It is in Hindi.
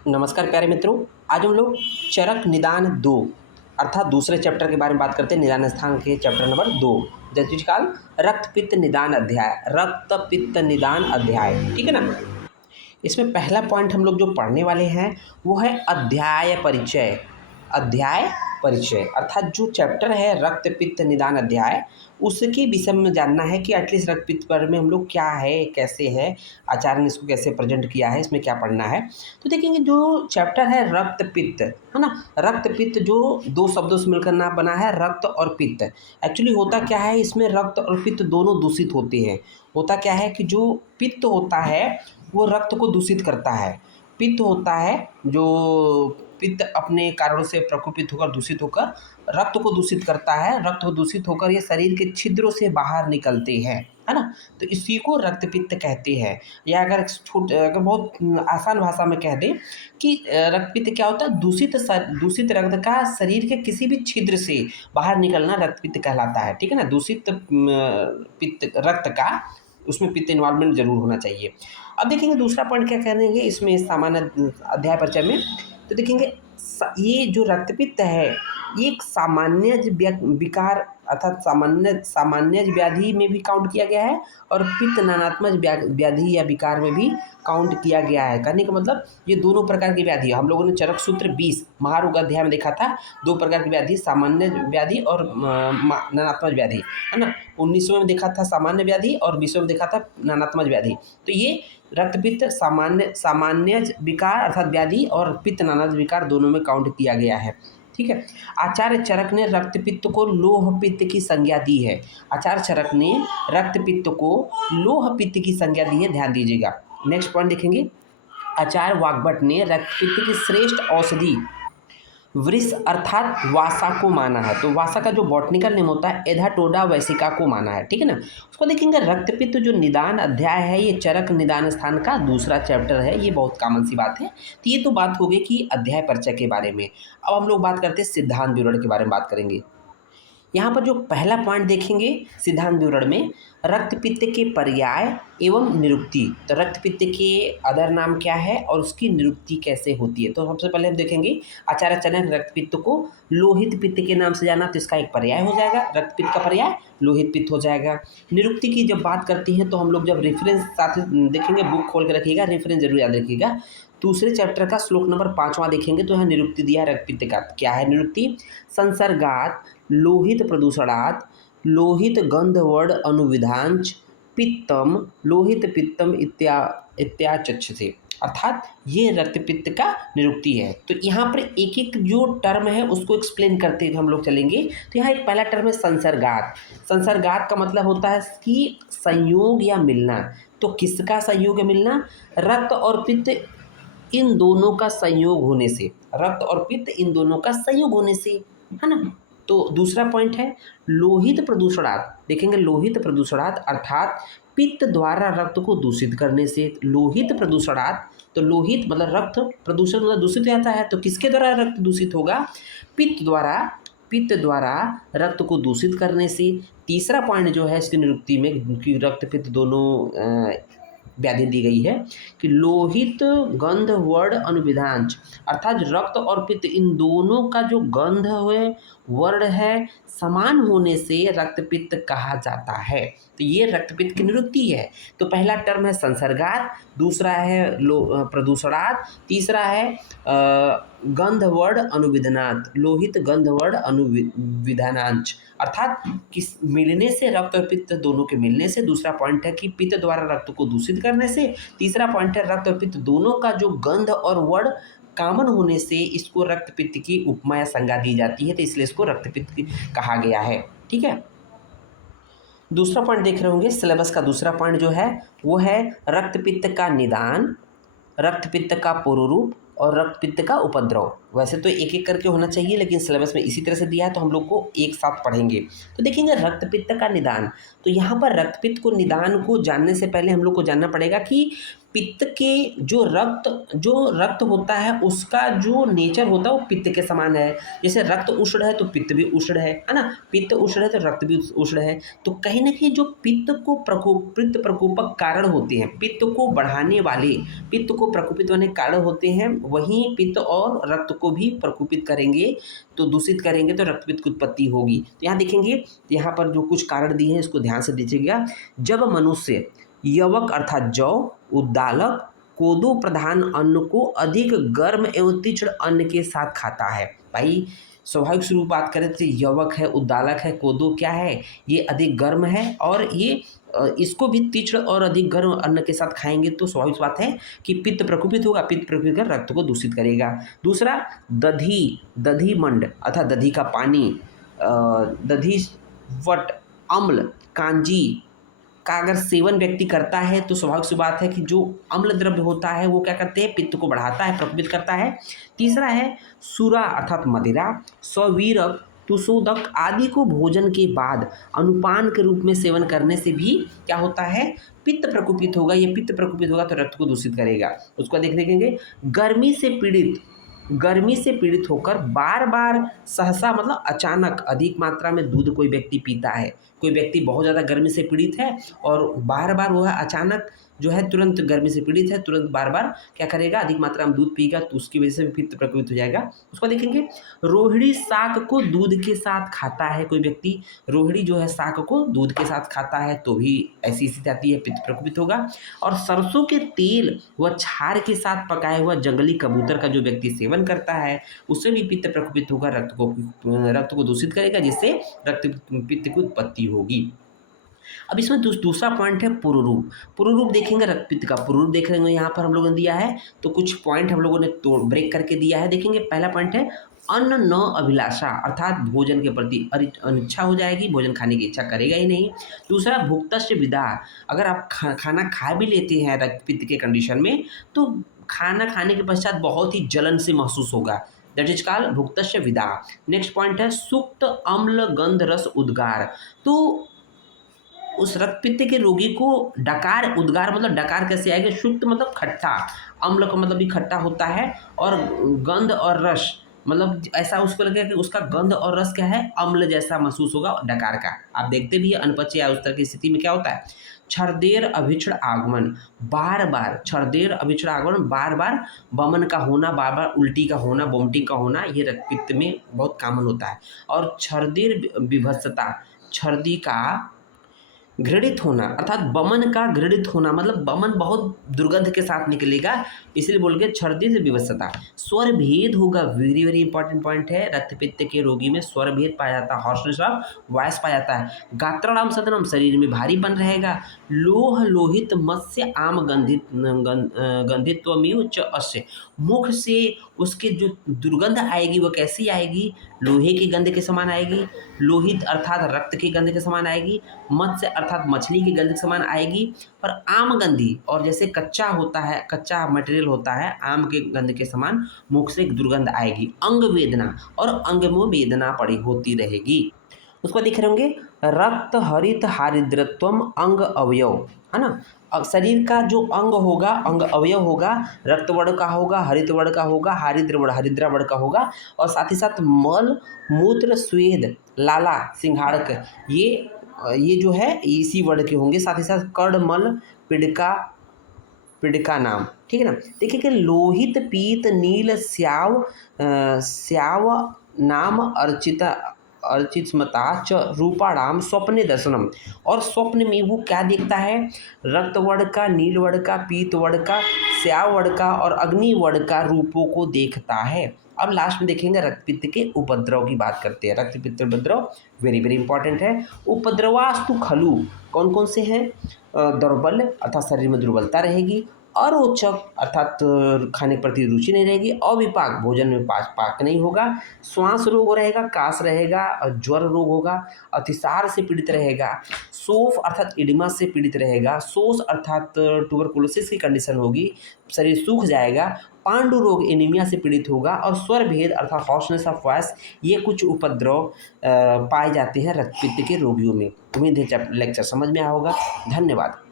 नमस्कार प्यारे मित्रों। आज हम लोग चरक निदान 2 अर्थात दूसरे चैप्टर के बारे में बात करते हैं। निदान स्थान के चैप्टर नंबर 2 काल रक्त पित्त निदान अध्याय। रक्त पित्त निदान अध्याय, ठीक है ना। इसमें पहला पॉइंट हम लोग जो पढ़ने वाले हैं वो है अध्याय परिचय। अध्याय परिचय अर्थात जो चैप्टर है रक्त पित्त निदान अध्याय, उसके विषय में जानना है कि एटलीस्ट रक्त पित्त पर में हम लोग क्या है, कैसे है, आचार्य ने इसको कैसे प्रेजेंट किया है, इसमें क्या पढ़ना है। तो देखेंगे जो चैप्टर है रक्त पित्त, है ना। रक्त पित्त जो दो शब्दों से मिलकर नाम बना है, रक्त और पित्त। एक्चुअली होता क्या है, इसमें रक्त और पित्त दोनों दूषित होते हैं। होता क्या है कि जो पित्त होता है वो रक्त को दूषित करता है। पित्त होता है जो पित्त अपने कारणों से प्रकोपित होकर दूषित होकर रक्त को दूषित करता है। रक्त को दूषित होकर ये शरीर के छिद्रों से बाहर निकलते हैं, है ना। तो इसी को रक्त पित्त कहते हैं। या अगर अगर बहुत आसान भाषा में कह दें कि रक्त पित्त क्या होता है, दूषित रक्त का शरीर के किसी भी छिद्र से बाहर निकलना रक्त पित्त कहलाता है, ठीक है ना। दूषित पित्त रक्त का, उसमें पित्त इन्वॉल्वमेंट जरूर होना चाहिए। अब देखेंगे दूसरा पॉइंट क्या करेंगे इसमें सामान्य अध्याय परिचय में। तो देखेंगे ये जो रक्तपित्त है ये एक सामान्य विकार अर्थात सामान्य व्याधि में भी काउंट किया गया है और पित्त नानात्मक व्याधि या विकार में भी काउंट किया गया है। कहने का मतलब ये दोनों प्रकार की व्याधि, हम लोगों ने चरक सूत्र 20 महारोग अध्याय में देखा था। दो प्रकार की व्याधि, सामान्य व्याधि और नानात्मक व्याधि, है ना। 19वें में देखा था सामान्य व्याधि और 20वें में देखा था नानात्मक व्याधि। तो ये रक्तपित्त सामान्य विकार अर्थात व्याधि और पित्त नानात्मक विकार दोनों में काउंट किया गया है, ठीक है। आचार्य चरक ने रक्तपित्त को लोह पित्त की संज्ञा दी है। आचार्य चरक ने रक्तपित्त को लोह पित्त की संज्ञा दी है, ध्यान दीजिएगा। नेक्स्ट पॉइंट देखेंगे, आचार्य वाग्भट ने रक्तपित्त की श्रेष्ठ औषधि वृष अर्थात वासा को माना है। तो वासा का जो बॉटनिकल नेम होता है एधाटोडा वैसिका को माना है, ठीक है ना। उसको देखेंगे रक्तपित्त जो निदान अध्याय है ये चरक निदान स्थान का दूसरा चैप्टर है। ये बहुत कॉमन सी बात है। तो ये तो बात हो गई कि अध्याय परिचय के बारे में। अब हम लोग बात करते हैं सिद्धांत विवरण के बारे में बात करेंगे। यहाँ पर जो पहला पॉइंट देखेंगे सिद्धांत विवरण में, रक्तपित्त के पर्याय एवं निरुक्ति। तो रक्तपित्त के अदर नाम क्या है और उसकी निरुक्ति कैसे होती है। तो सबसे पहले हम देखेंगे आचार्य चरक ने रक्तपित्त को लोहित पित्त के नाम से जाना, तो इसका एक पर्याय हो जाएगा, रक्तपित्त का पर्याय लोहित पित्त हो जाएगा। निरुक्ति की जब बात करती हैं तो हम लोग जब रेफरेंस साथ देखेंगे, बुक खोल के रखिएगा, रेफरेंस जरूर याद रखिएगा। दूसरे चैप्टर का श्लोक नंबर 5वां देखेंगे तो यहाँ निरुक्ति दिया है रक्तपित्त का। क्या है निरुक्ति? संसर्गात लोहित प्रदूषणात् लोहित गंधवड अनुविधांच पित्तम लोहित पित्तम इत्याचक्षते। अर्थात ये रक्तपित्त का निरुक्ति है। तो यहाँ पर एक एक जो टर्म है उसको एक्सप्लेन करते हुए हम लोग चलेंगे। तो यहाँ एक पहला टर्म है संसर्गात। संसर्गात का मतलब होता है कि संयोग या मिलना। तो किसका संयोग या मिलना? रक्त और पित्त इन दोनों का संयोग होने से, रक्त और पित्त इन दोनों का संयोग होने से, है ना। तो दूसरा पॉइंट है लोहित प्रदूषणात्। देखेंगे लोहित प्रदूषणात् अर्थात पित्त द्वारा रक्त को दूषित करने से। लोहित प्रदूषणात्, तो लोहित मतलब रक्त, प्रदूषण मतलब दूषित हो जाता है। तो किसके द्वारा रक्त दूषित होगा? पित्त द्वारा, पित्त द्वारा रक्त को दूषित करने से। तीसरा पॉइंट जो है इसकी निरुक्ति में कि रक्त पित्त दोनों व्याधि दी गई है कि लोहित गंध वर्ण अनुविधांच, अर्थात रक्त और पित्त इन दोनों का जो गंध है, वर्ण है, समान होने से रक्तपित्त कहा जाता है। तो ये रक्तपित्त की निरुक्ति है। तो पहला टर्म है संसर्गात, दूसरा है प्रदूषणात्, तीसरा है गंधवर्ण अनुविधनात्, लोहित गंधवर्ण अनुविधानांच, अर्थात किस मिलने से, रक्त और पित्त दोनों के मिलने से। दूसरा पॉइंट है कि पित्त द्वारा रक्त को दूषित करने से। तीसरा पॉइंट है रक्त और पित्त दोनों का जो गंध और वर्ण कॉमन होने से इसको रक्तपित्त की उपमा या संज्ञा दी जाती है। तो इसलिए इसको रक्तपित्त कहा गया है, ठीक है। दूसरा पॉइंट देख रहे होंगे सिलेबस का दूसरा पॉइंट जो है वो है रक्तपित्त का निदान, रक्तपित्त का पूर्व रूप और रक्तपित्त का उपद्रव। वैसे तो एक एक करके होना चाहिए लेकिन सिलेबस में इसी तरह से दिया है तो हम लोग को एक साथ पढ़ेंगे। तो देखेंगे रक्तपित्त का निदान। तो यहाँ पर रक्तपित्त को निदान को जानने से पहले हम लोग को जानना पड़ेगा कि पित्त के जो रक्त होता है उसका जो नेचर होता है वो पित्त के समान है। जैसे रक्त उष्ण है तो पित्त भी उष्ण है ना? पित्त उष्ण है तो रक्त भी उष्ण है। तो कहीं न कहीं जो पित्त प्रकोपक कारण होते हैं, पित्त को बढ़ाने वाले, पित्त को प्रकोपित होने के कारण होते हैं, वहीं पित्त और रक्त को भी प्रकोपित करेंगे, तो दूषित करेंगे तो रक्तपित्त की उत्पत्ति होगी। तो यहाँ देखेंगे, यहाँ पर जो कुछ कारण दिए हैं इसको ध्यान से दीजिएगा। जब मनुष्य यवक अर्थात जौ, उद्दालक, कोदो प्रधान अन्न को अधिक गर्म एवं तीक्ष्ण अन्न के साथ खाता है। भाई स्वाभाविक स्वरूप बात करें तो यवक है, उद्दालक है, कोदो क्या है, ये अधिक गर्म है और ये इसको भी तीक्ष्ण और अधिक गर्म अन्न के साथ खाएंगे तो स्वाभाविक बात है कि पित्त प्रकोपित होगा, पित्त प्रकोपित कर रक्त को दूषित करेगा। दूसरा, दधी मंड अर्थात दधी का पानी, दधी वट, अम्ल, कांजी का अगर सेवन व्यक्ति करता है तो स्वाभाविक सी बात है कि जो अम्ल द्रव्य होता है वो क्या करते हैं, पित्त को बढ़ाता है, प्रकोपित करता है। तीसरा है सुरा अर्थात मदिरा, स्ववीरक, तुषोदक आदि को भोजन के बाद अनुपान के रूप में सेवन करने से भी क्या होता है, पित्त प्रकोपित होगा। ये पित्त प्रकोपित होगा तो रक्त को दूषित करेगा। उसको देखेंगे, गर्मी से पीड़ित होकर बार बार सहसा मतलब अचानक अधिक मात्रा में दूध कोई व्यक्ति पीता है, कोई व्यक्ति बहुत ज़्यादा गर्मी से पीड़ित है और बार बार वह अचानक जो है तुरंत गर्मी से पीड़ित है, तुरंत बार बार क्या करेगा, अधिक मात्रा में दूध पिएगा तो उसकी वजह से भी पित्त प्रकोपित हो जाएगा। उसको देखेंगे, रोहिणी शाक को दूध के साथ खाता है कोई व्यक्ति, रोहिणी जो है शाक को दूध के साथ खाता है तो भी ऐसी स्थिति आती है, पित्त प्रकोपित होगा। और सरसों के तेल व छार के साथ पकाया हुआ जंगली कबूतर का जो व्यक्ति सेवन करता है उससे भी पित्त प्रकोपित होगा, रक्त को दूषित करेगा, जिससे पित्त की उत्पत्ति होगी। अब इसमें दूसरा पॉइंट है पुरुरूप। पुरुरूप देखेंगे, रक्तपित्त का पुरुरूप देख रहे हैं यहाँ पर हम लोगों ने दिया है, तो कुछ पॉइंट हम लोगों ने तो ब्रेक करके दिया है। देखेंगे, पहला पॉइंट है अन्न न अभिलाषा अर्थात भोजन के प्रति अनिच्छा हो जाएगी, भोजन खाने की इच्छा करेगा ही नहीं। दूसरा, भुक्तस्य विदा, अगर आप खाना खा भी लेते हैं रक्तपित्त के कंडीशन में तो खाना खाने के पश्चात बहुत ही जलन से महसूस होगा, दैट इज कॉल्ड भुक्तस्य विदा। नेक्स्ट पॉइंट है सुक्त अम्ल गंध रस उद्गार, तो उस रक्तपित्त के रोगी को डकार, उद्गार मतलब डकार कैसे आएगा, सुक्त मतलब खट्टा, अम्ल का मतलब भी खट्टा होता है और गंध और रस मतलब ऐसा उसको लगेगा कि उसका गंध और रस क्या है, अम्ल जैसा महसूस होगा डकार का। आप देखते भी है अनपच्य या उस तरह की स्थिति में क्या होता है, छर्देर अभिक्षण आगमन, बार बार छर्देर अभिक्षण आगमन, बार बार वमन का होना, बार बार उल्टी का होना, वोमिटिंग का होना, ये रक्तपित्त में बहुत कॉमन होता है। और छर्देर विभत्सता, छर्दी का घृणित होना अर्थात बमन का घृणित होना, मतलब बमन बहुत दुर्गंध के साथ निकलेगा, इसलिए बोल गए छर्दी से विवशता। स्वर भेद होगा, वेरी वेरी इंपॉर्टेंट पॉइंट है, रक्तपित्त के रोगी में स्वर भेद पाया जाता है, हॉर्सनेस ऑफ वॉइस पाया जाता है। गात्राणाम सदनम, शरीर में भारी बन रहेगा। लोह लोहित मत्स्य आम गंधित्वमिव च अस्य, मुख से उसके जो दुर्गंध आएगी वो कैसी आएगी, लोहे की गंध के समान आएगी, लोहित अर्थात रक्त की गंध के समान आएगी, मत्स्य अर्थात मछली की गंध के समान आएगी। पर आम गंधी, और जैसे कच्चा होता है, कच्चा मटेरियल होता है, आम के गंध के समान मुख से एक दुर्गंध आएगी। अंग वेदना और अंग में वेदना पड़ी होती रहेगी। उसको देख रहे होंगे, रक्त हरित हारिद्रत्वम अंग अवयव, है ना। अब शरीर का जो अंग होगा, अंग अवयव होगा, रक्त वर्ण का होगा, हरित वर्ण का होगा, हरिद्रा वर्ण का होगा, और साथ ही साथ मल मूत्र स्वेद लाला सिंघाड़क, ये जो है इसी वर्ण के होंगे। साथ ही साथ कर्ण मल पिड़का नाम, ठीक है ना। देखिए कि लोहित पीत नील स्याव नाम अर्चित स्मता च रूपाणाम स्वप्ने दर्शनम, और स्वप्न में वो क्या देखता है, रक्त वर्ण का, नील वर्ण का, पीत वर्ण का, स्याव वर्ण का और अग्नि वर्ण का रूपों को देखता है। अब लास्ट में देखेंगे रक्तपित्त के उपद्रव की बात करते हैं। रक्तपित्त उपद्रव वेरी वेरी इंपॉर्टेंट है। उपद्रवास्तु खलु, कौन कौन से हैं, दौर्बल्य अर्थात शरीर में दुर्बलता रहेगी, अरोचक अर्थात खाने के प्रति रुचि नहीं रहेगी, अविपाक भोजन में पाक नहीं होगा, श्वास रोग रहेगा, कास रहेगा, ज्वर रोग होगा, अतिसार से पीड़ित रहेगा, सोफ अर्थात इडिमा से पीड़ित रहेगा, सोस अर्थात ट्यूबरकुलोसिस की कंडीशन होगी, शरीर सूख जाएगा, पांडु रोग एनीमिया से पीड़ित होगा, और स्वर भेद अर्थात हॉर्सनेस ऑफ वॉइस, ये कुछ उपद्रव पाए जाते हैं रक्तपित्त के रोगियों में। उम्मीद है लेक्चर समझ में आया होगा। धन्यवाद।